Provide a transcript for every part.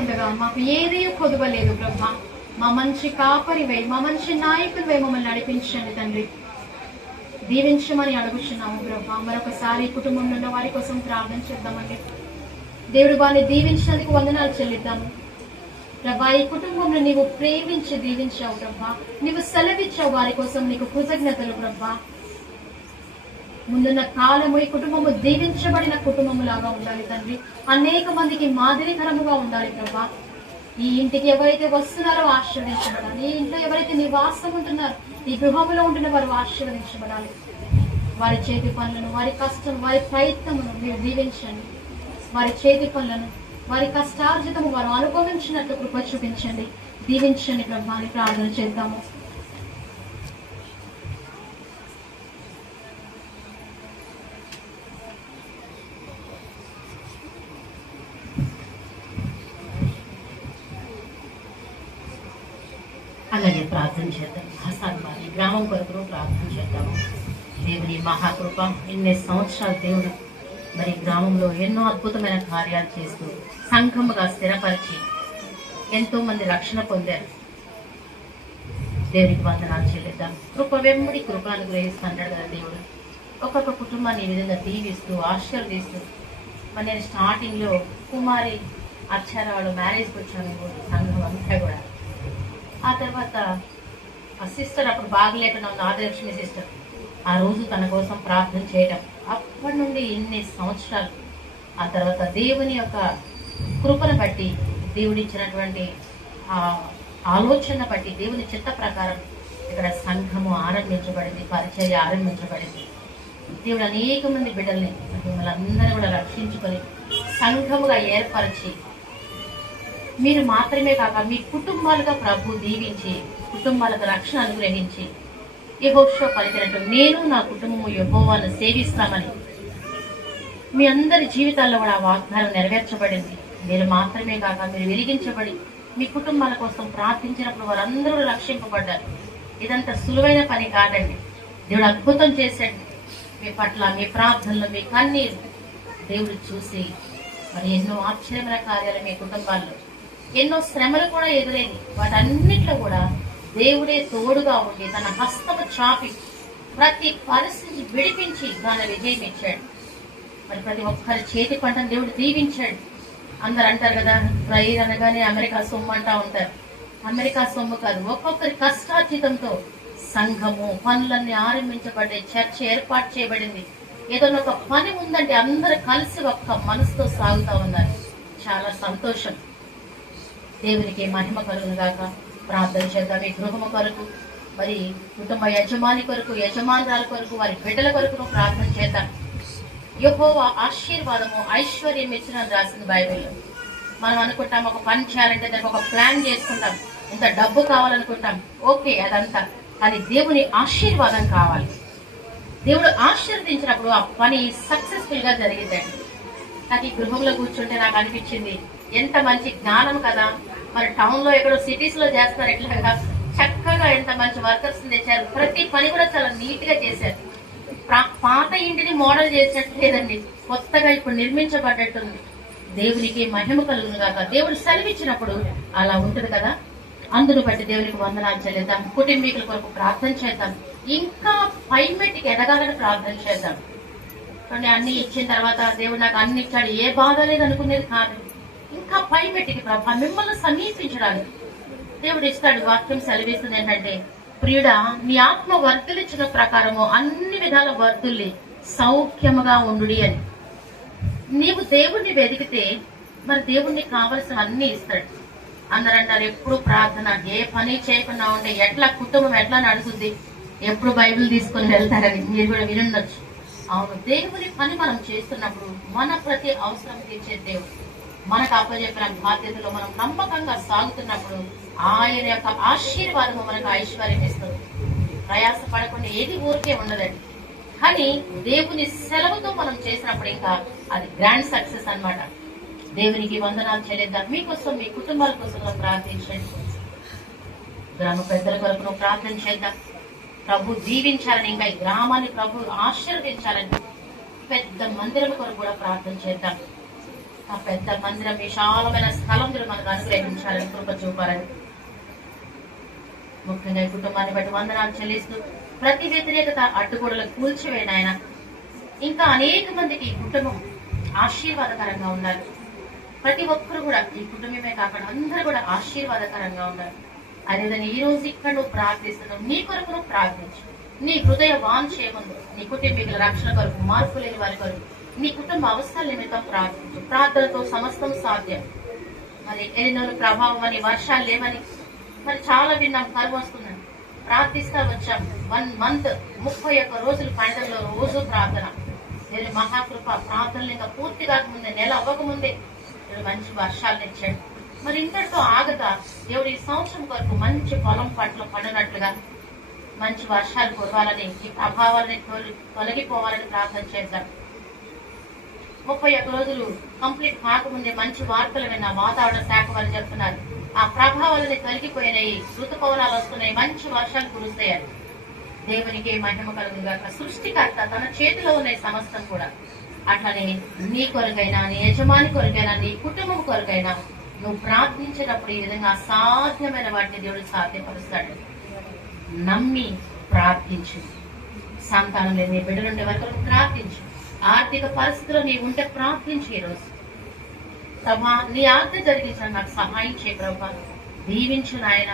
ఉండగా మాకు ఏదీ కొదవలేదు బ్రహ్మ. మా మంచి కాపరివై, మా మంచి నాయకుడివై మమ్మల్ని నడిపించండి తండ్రి. దీవించమని అడుగుచున్నాము బ్రహ్మ. మరొకసారి కుటుంబంలో ఉన్న వారి కోసం ప్రార్థన చేద్దామండి. దేవుడు వారిని దీవించినందుకు వందనాలు చెల్లిద్దాము ప్రభా. ఈ కుటుంబంలో నీవు ప్రేమించి దీవించావు ప్రభా. నీవు సెలవిచ్చావు వారి కోసం, నీకు కృతజ్ఞతలు ప్రభా. ముందున్న కాలము ఈ కుటుంబము దీవించబడిన కుటుంబము లాగా ఉండాలి తండ్రి. అనేక మందికి మాదిరికరముగా ఉండాలి ప్రభా. ఈ ఇంటికి ఎవరైతే వస్తున్నారో ఆశీర్వదించబడాలి. ఈ ఇంట్లో ఎవరైతే నివాసం ఉంటున్నారో, ఈ గృహంలో ఉంటున్న వారు ఆశీర్వదించబడాలి. వారి చేతి పనులను, వారి కష్టం, వారి ప్రయత్నమును మీరు దీవించండి. వారి చేతి పనులను, వారి కష్టార్జితము వారు అనుభవించినట్లు కృప చూపించండి. దీవించండి ప్రభా అని ప్రార్థన చేద్దాము. అలాగే ప్రార్థన చేద్దాం. హసాన్బారి గ్రామం కొరకు ప్రార్థన చేద్దాము. దేవుని మహాకృప, ఎన్ని సంవత్సరాలు దేవుడు మరి గ్రామంలో ఎన్నో అద్భుతమైన కార్యాలు చేస్తూ సంఘముగా స్థిరపరిచి ఎంతో మంది రక్షణ పొందారు. దేవునికి వందనాలు చెల్లిద్దాం. కృప వెంబడి కృప అనుగ్రహిస్తున్నాడు కదా దేవుడు. ఒక్కొక్క కుటుంబాన్ని ఈ విధంగా దీవిస్తూ ఆశీర్వదిస్తూ. మరి నేను స్టార్టింగ్లో కుమారి అక్షర వాళ్ళు మ్యారేజ్కి వచ్చాను సంఘం అంతా కూడా. ఆ తర్వాత ఆ సిస్టర్ అప్పుడు బాగలేకుండా ఉంది, ఆదిలక్ష్మి సిస్టర్. ఆ రోజు తన కోసం ప్రార్థన చేయడం, అప్పటి నుండి ఎన్ని సంవత్సరాలు. ఆ తర్వాత దేవుని యొక్క కృపను బట్టి, దేవుడిచ్చినటువంటి ఆలోచన బట్టి, దేవుని చిత్త ప్రకారం ఇక్కడ సంఘము ఆరంభించబడింది, పరిచర్య ఆరంభించబడింది. దేవుడు అనేక మంది బిడ్డల్ని మిమ్మల్ని అందరూ కూడా రక్షించుకొని సంఘముగా ఏర్పరిచి, మీరు మాత్రమే కాక మీ కుటుంబాలుగా ప్రభు దీవించి, కుటుంబాలకు రక్షణ అనుగ్రహించి, యెహోషువ పలికినట్టు నేను నా కుటుంబము యెహోవాను సేవిస్తామని మీ అందరి జీవితాల్లో కూడా ఆ వాగ్దానం నెరవేర్చబడింది. మీరు మాత్రమే కాక మీరు వెలిగించబడి మీ కుటుంబాల కోసం ప్రార్థించినప్పుడు వారందరూ రక్షింపబడ్డారు. ఇదంతా సులువైన పని కాదండి. దేవుడు అద్భుతం చేశాడు మీ పట్ల. మీ ప్రార్థనలు, మీ కన్నీరు దేవుడు చూసి మరి ఎన్నో ఆశ్చర్యమైన కార్యాలు మీ కుటుంబాల్లో, ఎన్నో శ్రమలు కూడా ఎదురైంది. వాటన్నిట్లో కూడా దేవుడే తోడుగా ఉండి తన హస్తము చాపి ప్రతి పరిస్థితి విడిపించి దాని విజయం ఇచ్చాడు. మరి ప్రతి ఒక్కరి చేతి పంటను దేవుడు దీవించాడు. అందరు అంటారు కదా, ప్రైర్ అనగానే అమెరికా సొమ్ము అంటా ఉంటారు. అమెరికా సొమ్ము కాదు, ఒక్కొక్కరి కష్టార్జితంతో సంఘము పనులన్నీ ఆరంభించబడ్డాయి. చర్చ ఏర్పాటు చేయబడింది. ఏదైనా ఒక పని ఉందంటే అందరు కలిసి ఒక్క మనసుతో సాగుతా ఉన్నారు. చాలా సంతోషం. దేవునికి మహిమ కలుగును గాక. ప్రార్థన చేద్దాం. ఈ గృహము కొరకు, మరి కుటుంబ యజమాని కొరకు, యజమానురాల కొరకు, వారి బిడ్డల కొరకు ప్రార్థన చేద్దాం. యెహోవా ఆశీర్వాదము ఐశ్వర్యం ఇచ్చిన రాసింది బైబిల్లో. మనం అనుకుంటాం ఒక పని చేయాలంటే దానికి ఒక ప్లాన్ చేసుకుంటాం, ఇంత డబ్బు కావాలనుకుంటాం. ఓకే, అదంతా. కానీ దేవుని ఆశీర్వాదం కావాలి. దేవుడు ఆశీర్వదించినప్పుడు ఆ పని సక్సెస్ఫుల్ గా జరిగిందండి. నాకు ఈ గృహంలో కూర్చుంటే నాకు అనిపించింది, ఎంత మంచి జ్ఞానం కదా. మరి టౌన్ లో ఎక్కడో సిటీస్ లో చేస్తారు, ఎట్లాగా చక్కగా ఎంత మంచి వర్కర్స్ తెచ్చారు. ప్రతి పని కూడా చాలా నీట్ గా చేశారు. పాత ఇంటిని మోడల్ చేసినట్టు లేదండి, కొత్తగా ఇప్పుడు నిర్మించబడ్డట్టుంది. దేవునికి మహిమ కలుగును గాక. దేవుడు సెలవిచ్చినప్పుడు అలా ఉంటుంది కదా. అందును బట్టి దేవునికి వందనాలు చెల్లిద్దాం. కుటుంబీకుల కొరకు ప్రార్థన చేద్దాం. ఇంకా పైమెట్టికి ఎదగాలని ప్రార్థన చేద్దాం. కొన్ని అన్ని ఇచ్చిన తర్వాత దేవుడు నాకు అన్ని ఇచ్చాడు, ఏ బాధ లేదు అనుకునేది కాదు. ఇంకా పైమెట్టికి ప్రభా మిమ్మల్ని సమీపించడానికి దేవుడు ఇస్తాడు. వాక్యం సెలవిస్తుంది ఏంటంటే, ప్రియుడా నీ ఆత్మ వర్ధలిచ్చిన ప్రకారము అన్ని విధాల వర్ధుల్ని సౌఖ్యముగా ఉండు అని. నీవు దేవుణ్ణి వెతికితే మరి దేవుణ్ణి కావలసిన అన్ని ఇస్తాడు. అందరూ అంటారు ఎప్పుడు ప్రార్థన, ఏ పని చేయకుండా ఉంటే ఎట్లా కుటుంబం ఎట్లా నడుస్తుంది, ఎప్పుడు బైబిల్ తీసుకొని వెళ్తారని మీరు కూడా వినుండొచ్చు. అవును, దేవుని పని మనం చేస్తున్నప్పుడు మన ప్రతి అవసరం తీర్చే దేవుడు. మనకు అప్పచెప్పిన బాధ్యతలో మనం నమ్మకంగా సాగుతున్నప్పుడు ఆయన యొక్క ఆశీర్వాదము మనకు ఐశ్వర్యం ఇస్తుంది. ప్రయాస పడకుండా ఏది ఊరికే ఉండదండి. కానీ దేవుని సెలవుతో మనం చేసినప్పుడు ఇంకా అది గ్రాండ్ సక్సెస్ అన్నమాట. దేవునికి వందనాలు చెల్లిద్దాం. మీకోసం, మీ కుటుంబాల కోసం ప్రార్థించండి. గ్రామ పెద్దల కొరకు ప్రార్థన చేద్దాం. ప్రభు దీవించాలని, ఇంకా ఈ గ్రామాన్ని ప్రభు ఆశీర్వదించాలని పెద్ద మందిరం కొరకు కూడా ప్రార్థన చేద్దాం. ఆ పెద్ద మందిరం విశాలమైన స్థలం మీరు మనకు అనుగ్రహించాలని కృప చూపాలని ముఖ్యంగా ఈ కుటుంబాన్ని బట్టి వందనాలు చెల్లిస్తూ ప్రతి వ్యతిరేకత అడ్డుగోడలకు కూల్చివేయన ఆయన ఇంకా అనేక మందికి ఈ కుటుంబం ఆశీర్వాదకరంగా ఉండాలి. ప్రతి ఒక్కరు కూడా ఈ కుటుంబమే కాకుండా అందరూ కూడా ఆశీర్వాదకరంగా ఉండాలి. అదేవిధంగా ఈ రోజు ఇక్కడ నువ్వు ప్రార్థిస్తున్నావు, నీ కొరకు నువ్వు ప్రార్థించు. నీ హృదయ వాంఛేయముందు నీ కుటుంబీకుల రక్షణ కొరకు, మార్పు లేని వారి కొరకు, నీ కుటుంబ అవసరాల నిమిత్తం ప్రార్థించు. ప్రార్థనతో సమస్తం సాధ్యం. మరి ఎలినోరు ప్రభావం అని, వర్షాలు లేవని మరి చాలా విన్నాం, కరువు వస్తుందని ప్రార్థిస్తా వచ్చాం. 1 month 31 రోజులు పండుగలో రోజు ప్రార్థన. నేను మహాకృప ప్రార్థనలు ఇంకా పూర్తి కాకముందే, నెల అవ్వకముందే దేవుడు మంచి వర్షాలను ఇచ్చాడు. మరి ఇంతటితో ఆగదా దేవుడు ఈ సంవత్సరం కొరకు మంచి పొలం పంటలు పండినట్లుగా మంచి వర్షాలు కురవాలని, ఈ ప్రభావాలని తొలగిపోవాలని ప్రార్థన చేద్దాం. 31 రోజులు కంప్లీట్ కాకముందే మంచి వార్తలు విన్న వాతావరణ శాఖ వారు చెప్తున్నారు, ఆ ప్రభావాలని తొలగిపోయినాయి, ఋతుపవనాలు వస్తున్నాయి, మంచి వర్షాలు కురుస్తాయని. దేవునికి మహిమ కలుగుగాక. సృష్టికర్త తన చేతిలో ఉన్న సమస్తం కూడా అట్లనే నీ కొరకైనా, నీ యజమాని కొరకైనా, నీ కుటుంబం కొరకైనా నువ్వు ప్రార్థించినప్పుడు ఈ విధంగా అసాధ్యమైన వాటిని దేవుడు సాధ్యపరుస్తాడు. నమ్మి ప్రార్థించు. సంతానం లేని నీ బిడ్డలుండే వరకు ప్రార్థించు. ఆర్థిక పరిస్థితిలో నీవు ఉంటే ప్రార్థించు. ఈరోజు ప్రభా నీ ఆజ్ఞ జరిగించడం నాకు సహాయం చేయ ప్రభా, దీవించు నాయన.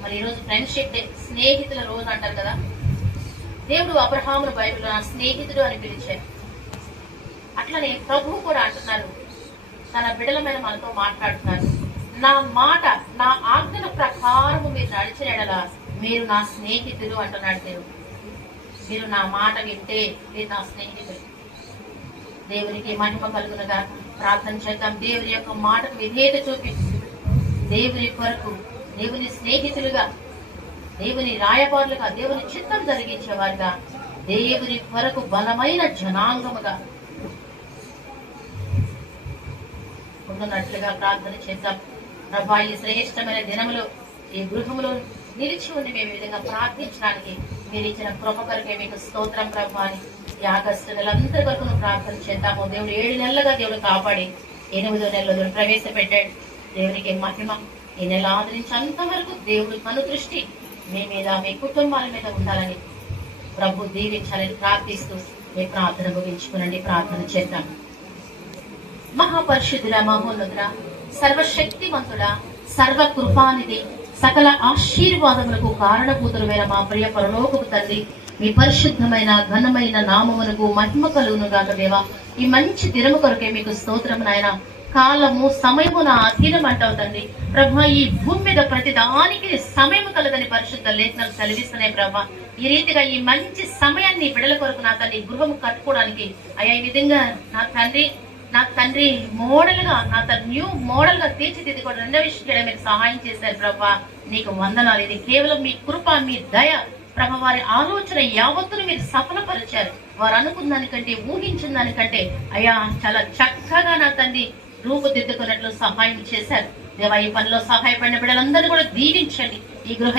మరి ఈరోజు ఫ్రెండ్షిప్ డే, స్నేహితుల రోజు అంటారు కదా. దేవుడు అబ్రహామును బైబిల్లో నా స్నేహితుడు అని పిలిచారు. అట్లనే ప్రభువు కూడా అంటున్నారు, తన బిడ్డల మీద మనతో మాట్లాడుతున్నారు. నా మాట, నా ఆజ్ఞల ప్రకారము మీరు నడిచిన ఎడల మీరు నా స్నేహితులు అంటున్నాడు దేవుడు. మీరు నా మాట వింటే మీరు నా స్నేహితులు. దేవునికి మహిమ కలుగునగా. ప్రార్థన చేద్దాం. దేవుని యొక్క మాటకు విధేయత చూపిస్తూ దేవుని కొరకు, దేవుని స్నేహితులుగా, దేవుని రాయబారులుగా, దేవుని చిత్తం జరిగించేవారుగా, దేవుని కొరకు బలమైన జనాంగముగా ఉంటున్నట్లుగా ప్రార్థన చేద్దాం. ప్రభా ఈ శ్రేష్టమైన దినములో ఈ గృహములో నిలిచి ఉండి మేము ఈ విధంగా ప్రార్థించడానికి మీరు ఇచ్చిన కృప కొరకే మీకు స్తోత్రం ప్రభా అని ఈ ఆగస్టు నెలందరి వరకు ప్రార్థన చేద్దాము. దేవుడు 7 నెలలుగా దేవుడు కాపాడి 8వ నెలలో దేవుడు ప్రవేశపెట్టాడు. దేవునికి మహిమ. ఈ నెల ఆదరించేంత వరకు దేవుడు కను దృష్టి మీ మీద, మీ కుటుంబాల మీద ఉండాలని ప్రభు దీవించాలని ప్రార్థిస్తూ మీ ప్రార్థన ముగించుకునండి. ప్రార్థన చేద్దాం. మహాపరిశుద్ధుల, మహోన్నతుల, సర్వశక్తిమంతుడ, సర్వ కృపానిధి, సకల ఆశీర్వాదములకు కారణభూతులమైన మా ప్రియ పరలోకపు తండ్రి, మీ పరిశుద్ధమైన ఘనమైన నామమునకు మహిమ కలుగును గాక దేవా. ఈ మంచి దినము కొరకే మీకు స్తోత్రం నాయన. కాలము సమయము నా అధీనం అంటావు తండ్రి. ప్రభా ఈ భూమి మీద ప్రతి దానికి సమయం కలదని పరిశుద్ధ లేఖనాలు సెలవిస్తున్నాయి ప్రభా. ఈ రీతిగా ఈ మంచి సమయాన్ని బిడల కొరకు నా తల్లి గృహము కట్టుకోవడానికి అయ్యా ఈ విధంగా నా తండ్రి మోడల్ గా, నా తల్లి న్యూ మోడల్ గా తీర్చిదిద్దుకోవడం రెండో విషయం మీరు సహాయం చేశారు ప్రభా. నీకు వందనాలు. ఇది కేవలం మీ కృప, మీ దయ ప్రభా. వారి ఆలోచన యావత్తును మీరు సఫలపరిచారు. వారు అనుకున్న దానికంటే, ఊహించిన దానికంటే అయ్యా చాలా చక్కగా నా తండ్రి రూపుదిద్దుకున్నట్లు సహాయం చేశారు దేవా. ఈ పనిలో సహాయపడిన బిడ్డలందరూ కూడా దీవించండి. ఈ గృహ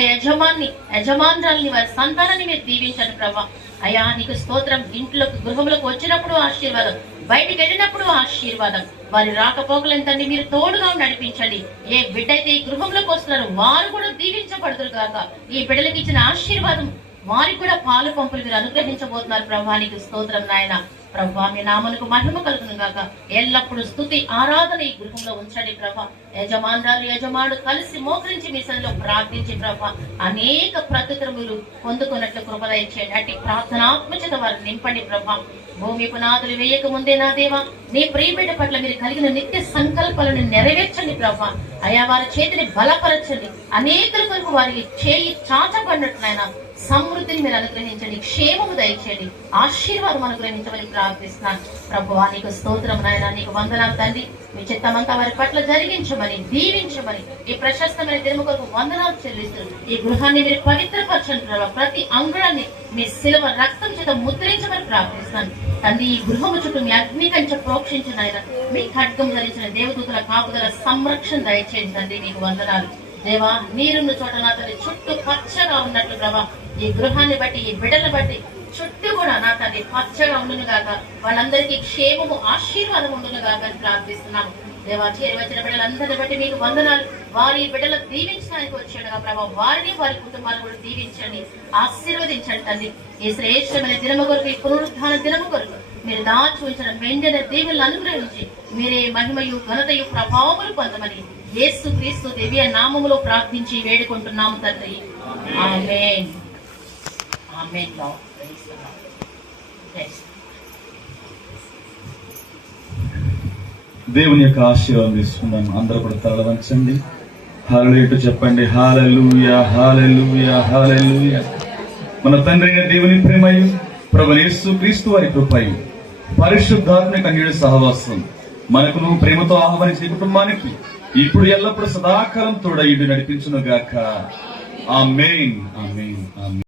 యజమానురాలని, వారి సంతానాన్ని మీరు దీవించండి ప్రభా. అయ్యా నీకు స్తోత్రం. ఇంట్లోకి గృహంలోకి వచ్చినప్పుడు ఆశీర్వాదం, బయటికి వెళ్ళినప్పుడు ఆశీర్వాదం. వారి రాకపోకలను తండ్రి మీరు తోడుగా నడిపించండి. ఏ బిడ్డ అయితే ఈ గృహంలోకి వస్తున్నారో వారు కూడా దీవించబడుతురు కాక. ఈ బిడ్డలకు ఇచ్చిన ఆశీర్వాదం వారికి కూడా పాలు పంపులు మీరు అనుగ్రహించబోతున్నారు ప్రభా. నీకు స్తోత్రం నాయన. ప్రభా మీ నామమునకు మహిమ కలుగును గాక. ఎల్లప్పుడు స్తుతి ఆరాధన ఈ గృహంలో ఉంచండి ప్రభా. యజమానురాలు, యజమానుడు కలిసి మోకరించి మీ సన్నిధిలో ప్రార్థించి ప్రభా అనేక ప్రతిక్రమలు పొందుకున్నట్లు కృప దయచేయండి. అట్టి ప్రార్థనాత్మకత వారు నింపండి ప్రభా. భూమి పునాదులు వేయక ముందే నా దేవా నీ ప్రియబిడ్డ పట్ల మీరు కలిగిన నిత్య సంకల్పాలను నెరవేర్చండి ప్రభా. అయా వారి చేతిని బలపరచండి. అనేకుల కొరకు వారికి చేయి చాచబడినట్లయినా సమృద్ధిని మీరు అనుగ్రహించండి. క్షేమము దయచేయండి. ఆశీర్వాదం అనుగ్రహించమని ప్రార్థిస్తున్నాను ప్రభువా. నీకు స్తోత్రం నాయన. నీకు వందనాలు తండ్రి. మీ చిత్తమంతా వారి పట్ల జరిగించమని, దీవించమని ఈ ప్రశస్తమైన దినము కొరకు వందనాలు చెల్లిస్తారు. ఈ గృహాన్ని మీరు పవిత్రపరచండి ప్రభావ. ప్రతి అంగుళాన్ని మీ శిలువ రక్తం చేత ముద్రించమని ప్రార్థిస్తాను తండ్రి. ఈ గృహము చుట్టూ మీ అగ్ని కంచె ప్రోక్షించిన ఆయన, మీ ఖడ్గం ధరించిన దేవదూతల కాపుదల సంరక్షణ దయచేయండి తండ్రి. నీకు వందనాలు దేవా. నీరున్న చోట నా తల్లి చుట్టూ పచ్చగా ఉన్నట్లు ప్రభా ఈ గృహాన్ని బట్టి, ఈ బిడ్డలను బట్టి చుట్టూ కూడా నా తండ్రి పచ్చగా ఉండును గాక, వాళ్ళందరికీ క్షేమము ఆశీర్వాదం ఉండును గాక అని ప్రార్థిస్తున్నాము. దేవా, చేరి వచ్చిన బిడ్డలందరిని బట్టి మీకు వందనాలు. వారి బిడ్డలు దీవించడానికి వచ్చాడుగా ప్రభావ, వారిని వారి కుటుంబాలను కూడా దీవించండి, ఆశీర్వదించండి తండ్రి. ఈ శ్రేష్టమైన దినము కొరకు, ఈ పునరుద్ధాన దినము కొరకు మీరు దాచి ఉంచిన మెండైన దీవులను అనుగ్రహించి మీరే మహిమయు ఘనతయు ప్రభావములు పొందమని యేసు క్రీస్తు దివ్య నామములో ప్రార్థించి వేడుకుంటున్నాము తండ్రి. Amen. Amen. Lord. Praise the Lord. Praise. దేవుని యొక్క ఆశీర్వాదం తీసుకుందాం. అందరూ కూడా తల వంచండి. హల్లెలూయా చెప్పండి. హల్లెలూయా, హల్లెలూయా, హల్లెలూయా. మన తండ్రి అయిన దేవుని ప్రేమయు, ప్రభువైన యేసు క్రీస్తు వారి కృపయు, పరిశుద్ధాత్మ కన్యుడి సహవాసం మనకును ప్రేమతో ఆహ్వానించే కుటుంబానికి ఇప్పుడు ఎల్లప్పుడూ సదాకాలం తోడయుడు నడిపించును గాక. ఆమేన్. ఆమేన్. ఆమేన్.